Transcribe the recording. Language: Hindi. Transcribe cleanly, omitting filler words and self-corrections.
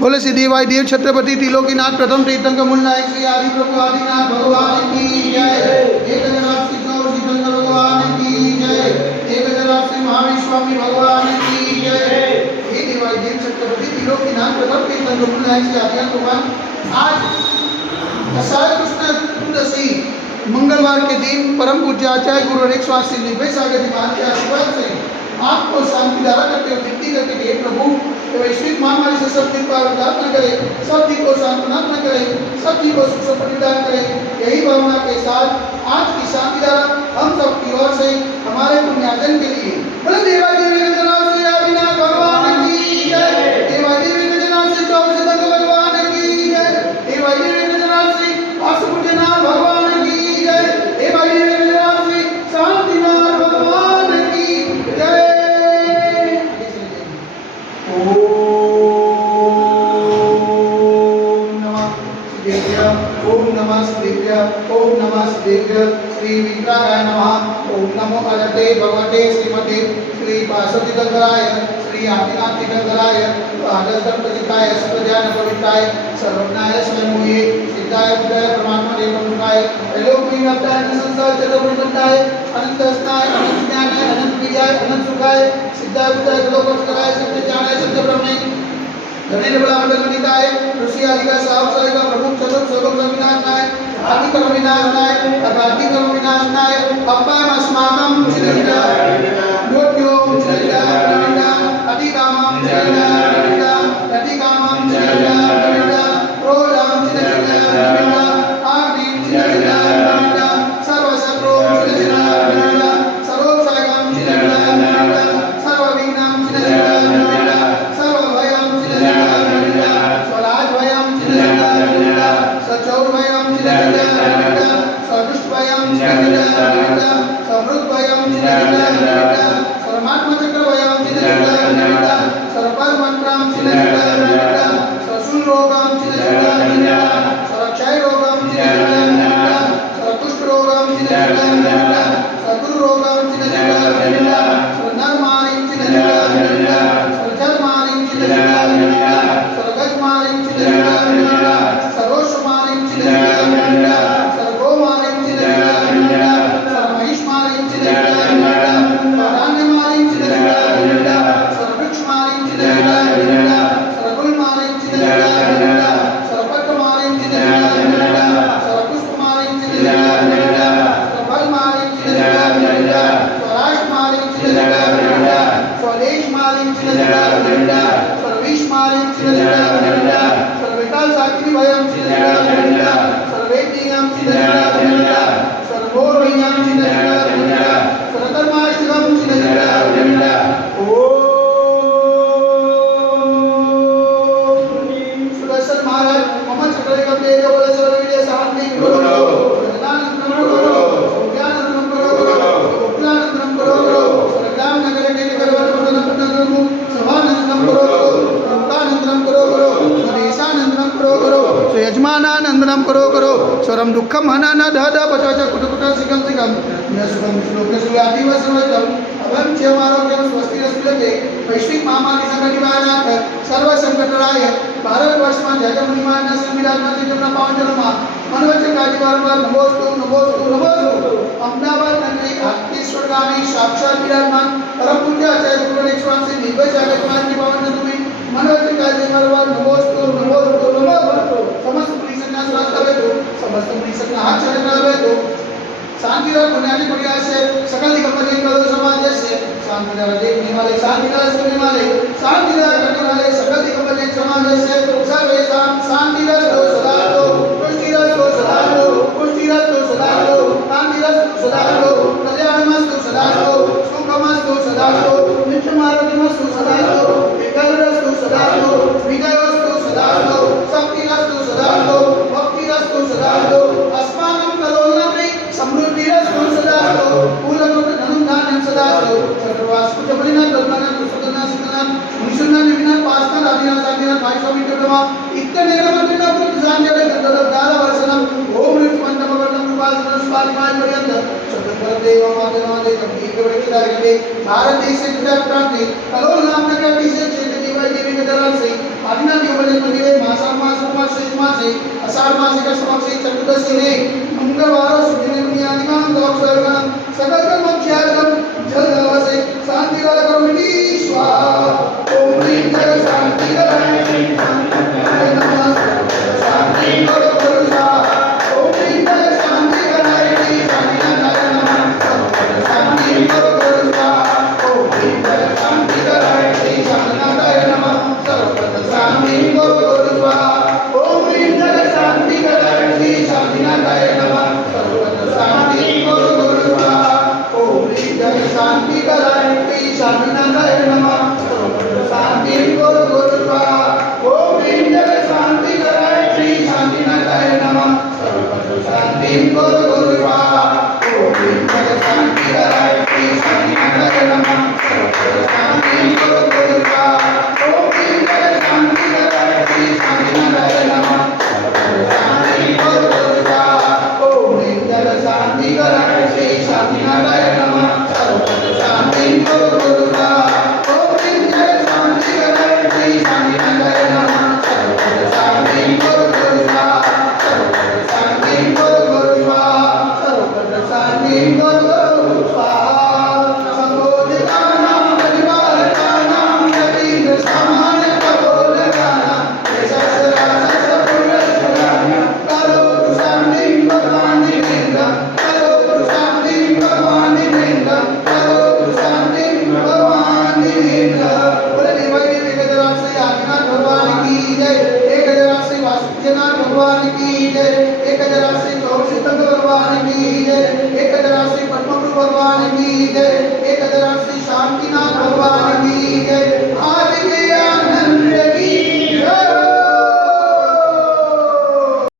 बोले सिद्धि भाई देव छत्रपति त्रिलोकीनाथ प्रथम तीर्थंकर मूल नायक श्री आदि प्रभु आदिनाथ भगवान की जय। एक हजार श्री गौर सिद्धंकर भगवान की जय। एक हजार श्री महावीर स्वामी भगवान की जय। हे देवाई देव छत्रपति त्रिलोकीनाथ प्रथम तीर्थंकर मूल नायक श्री आदिनाथ भगवान। आज आषाढ़ कृष्ण तुलसी मंगलवार के दिन परम पूज्य आचार्य गुरु रेख स्वास्थ्य निर्भय सागर जी महाराज के आशीर्वाद से आपको शांति धारा करते हुए विनती करते कि हे प्रभु वैश्विक महामारी से सब जीव का उद्धार न करे, सब जीव को सांत्वना न करे, सब जीव को सुख परिधान करे। यही भावना के साथ आज की शांति धारा हम सब की ओर से हमारे पुण्यार्जन के लिए बोले देवाई देवी गजनाथ श्री आदिनाथ भगवान की जय। देवाई देवी गजनाथ श्री चौसिद्धंकर भगवान की जय। देवाई देवी गजनाथ श्री अष्टभुजनाथ भगवान की जय। देवाई देवी गजनाथ श्री शांतिनाथ भगवान की जय। ओम नमः शिवाय। ओम नमः शिवाय। श्री विग्रहाय नमः। ओम नमो भगवते भगवते श्रीमते श्री पार्वती तीर्थंकराय श्री आदिनाथ तीर्थंकराय आदर्शम प्रसिद्धाय सत्यज्ञान पवित्राय सर्वज्ञाय स्वयंभूये सिद्धाय बुद्धाय परमात्मा देवमुखाय त्रैलोक्य व्याप्ताय संसार चतुर्भुजाय अनंतस्ताय अनंत ज्ञानाय अनंत विजयाय अनंत सुखाय सिद्धाय बुद्धाय लोकोत्तराय सत्य ज्ञानाय सत्य ब्रह्मणे धनेन्द्र बला मंडल गणिताय ऋषि आदिका साहब साहिबा प्रभु चतुर सबक विनाशनाय आदि कर्म विनाशनाय अगाधि कर्म विनाशनाय अप्पाय अस्माकं चिरंजा नोट्यो चिरंजा चिरंजा अति कामं चिरंजा चिरंजा अति कामं चिरंजा चिरंजा क्रोधं चिरंजा चिरंजा आग्नि चिरंजा चिरंजा सर्व शत्रु चिरंजा चिरंजा सर्वोपसायकं चिरंजा चिरंजा सर्व विघ्नं चिरंजा चिरंजा सर्व भयं चिरंजा स्वराज भयं चिरंजा चिरंजा सचौर भयं चिरंजा चिरंजा सदुष्ट भयं चिरंजा चिरंजा समृद्ध भयं चिरंजा चिरंजा परमात्मा चक्र भयं चिरंजा चिरंजा सर्पर मंत्रं चिरंजा चिरंजा ससुल रोगं चिरंजा चिरंजा सरक्षय रोगं चिरंजा चिरंजा सरकुष्ठ रोगं चिरंजा चिरंजा सदुर रोगं चिरंजा चिरंजा नरमाणि चिरंजा चिरंजा सरजरमाणि चिरंजा चिरंजा सरगजमाणि चिरंजा चिरंजा सरोषमाणि चिरंजा चिरंजा सरगोमाणि चिरंजा चिरंजा सरमहिषमाणि चिरंजा चिरंजा सरधान्यमाणि चिरंजा चिरंजा सरवृक्षमाणि चिरंजा चिरंजा सरकुलमाणि चिरंजा चिरंजा सरपत्रमाणि चिरंजा चिरंजा सरपुष्पमाणि चिरंजा चिरंजा सरफलमाणि चिरंजा चिरंजा स्वराष्ट्रमाणि चिरंजा चिरंजा स्वदेशमाणि चिरंजा चिरंजा सर्वेशमाणि चिरंजा चिरंजा सर्वविकाल साक्षी भयं चिरंजा चिरंजा सर्वेज्ञं चिरंजा चिरंजा सर्वोर्वयं चिरंजा चिरंजा सर्वकर्माष्टकं चिरंजा चिरंजा। सुदर्शन महाराज मम चक्रकं तेज बल सर्वविद्या शांति गुरु सदानंदं गुरु ज्ञानंदं गुरु उपलानंदं गुरु सर्वज्ञान नगर के करवत गुरु सभानंदं गुरु मुक्तानंदं गुरु स्वदेशानंदं गुरु स्वयजमानानंदं गुरु स्वरम दुःखम हनन दद पचच कुटकुट सिकम सिकम न सुखम श्लोक सुयाति वसवतम अभम क्षमारोग्यम स्वस्ति रस्मिलते वैश्विक महामारी संकट निवारणार्थ सर्व संकटराय भारतवर्ष में जय मुनिमान संविधान में जितना पावन जन्मा मनोवच काजी वारंवार नमोस्तु नमोस्तु नमोस्तु अहमदाबाद नगरी आत्मेश्वर गामी साक्षात विराजमान परम पूज्य आचार्य गुरु रेख स्वास्थ्य निर्भय सागर कुमार की पावन जन्मी मनोवच काजी वारंवार नमोस्तु नमोस्तु नमोस्तु समस्त पुलिस का स्वास्थ्य हेतु समस्त पुलिस का हाथ चढ़ा हेतु शांति और बुनियादी प्रयास से सकल दिगंबरी करो समाज से शांति देखने वाले शांति सुनने वाले शांति करने वाले सकल दिगंबरी समाज से सर्वेषां शांति रस्तो सदा दो पुष्टि रस्तो सदा दो पुष्टि रस्तो सदा दो शांति रस्तो सदा दो कल्याणमस्तु सदा दो सुखमस्तु सदा दो नित्यमारोग्यमस्तु सदा दो विकलरस्तु सदा दो विजयोस्तु सदा दो शक्तिरस्तु सदा दो भक्तिरस्तु सदा दो अस्माकं कलोलने समृद्धिरस्तु सदा दो पूर्णकृत धनं धान्यं सदा दो सर्ववास्तु जबलिना कल्पना पुस्तकना सिकना मुनिशुना निविना पास्ता आदिना सादिना भाई स्वामी कृपा इत्त निर्गमन पुरुष जांजडे गंधर्व वर्षणम ओम ऋतुमंतम वर्णम उपासना स्वादिमाय पर्यंत सतत देव मातनादे कपि केवड़े भारत देश से गुजरात प्रांत कलोल नाम नगर से क्षेत्र देवाई देवी के दरबार से आदिना देवले मासे आषाढ़ मास का समाप्ति चतुर्दशी ने मंगलवार शुभ दिन पुण्यादिनाम दोक्षरगण सकल कर्मोच्चारणम जल जल से शांति वाला करोमि स्वाहा ओम ह्रीं जय शांति कराय शांति करो करो स्वाहा ओम ह्रीं जय शांति कराय शांति नमः शांति करो करो स्वाहा ओम ह्रीं जय शांति कराय शांति नमः सर्वत्र शांति करो करो स्वाहा ओम ह्रीं जय शांति कराय शांति नमः सर्वत्र शांति करो करो स्वाहा ओम ह्रीं जय शांति कराय शांति नमः सर्वत्र शांति करो करो स्वाहा ओम ह्रीं जय शांति कराय शांति नमः सर्वत्र शांति करो करो स्वाहा ओम ह्रीं जय शांति कराय शांति नमः सर्वत्र शांति करो करो स्वाहा ओम ह्रीं जय शांति कराय शांति नमः सर्वत्र शांति करो करो स्वाहा ओम ह्रीं जय शांति कराय शांति नमः सर्वत्र शांति करो करो स्वाहा ओम ह्रीं जय शांति कराय शांति नमः सर्वत्र शांति करो करो स्वाहा सर्वत्र शांति करो करो स्वाहा सर्वत्र शांति करो करो स्वाहा संबोधितानां परिवारकानां यतीन्द्र सामान्य कपोलकानां यशस्रासस्पुरस्पुराण्य करोतु शान्तिं भगवान् निवेदं करोतु शान्तिं भगवान् निवेदं करोतु शान्तिं भगवान् निवेदं बोले देवाई एकजरा से आदिनाथ भगवान की जय एकजरा से वासुदेवनाथ भगवान की जय एकजरा से गौरीशंकर भगवान की जय एकजरा से पद्मपुर भगवान की जय एकजरा से शांतिनाथ भगवान की